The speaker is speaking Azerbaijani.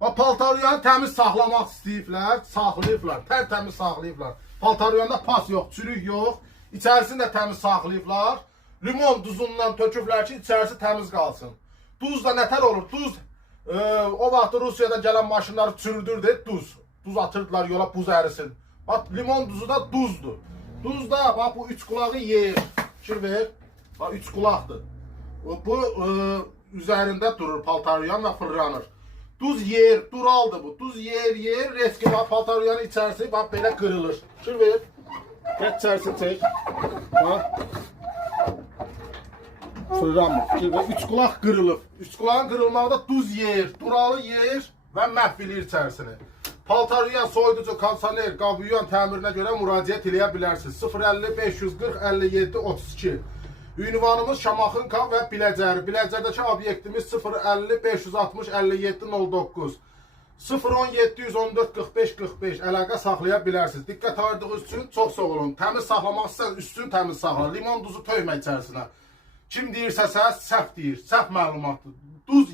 Paltaryanı təmiz saxlamaq istəyiblər, saxlayıblar, təmiz saxlayıblar. Paltaryanda pas yox, çürük yox, içərisini də təmiz saxlayıblar. Limon duzundan töküblər ki, içərisi təmiz qalsın. Duz da nətər olur? Duz, o vaxt Rusiyadan gələn maşınları çürüdürdü, duz atırdılar yola, buz ərisin. Bax, limon duzu da duzdur. Duz da, bax, bu üç qulağı yeyir. Fikir ver, bax, üç qulaqdır. Bu üzərində durur paltaryan və fırlanır. Duz yer, duraldır bu. Duz yer, reski bax, paltaryanın içərisi bax, belə qırılır. Fikir ver, get içərisini çək. Bax. Fırlanmır. Fikir ver, üç qulaq qırılıb. Üç qulağın qırılmaqda duz yer, duralı yer və məhv edir içərisini. Paltaryan, soyuducu, kondisioner, qabuyuyan təmirinə görə müraciət eləyə bilərsiniz. 050 540 57 32. Ünvanımız Şamaxınka və Biləcəri. Biləcərdəki obyektimiz 050 560 57 09. 010 714 45 45. Əlaqə saxlaya bilərsiniz. Diqqət ayırdığınız üçün çox sağ olun. Təmiz saxlamaq istəsəniz üstünü təmiz saxla. Limon duzu töymə içərisinə. Kim deyirsə səhv deyir. Səhv məlumatdır. Duz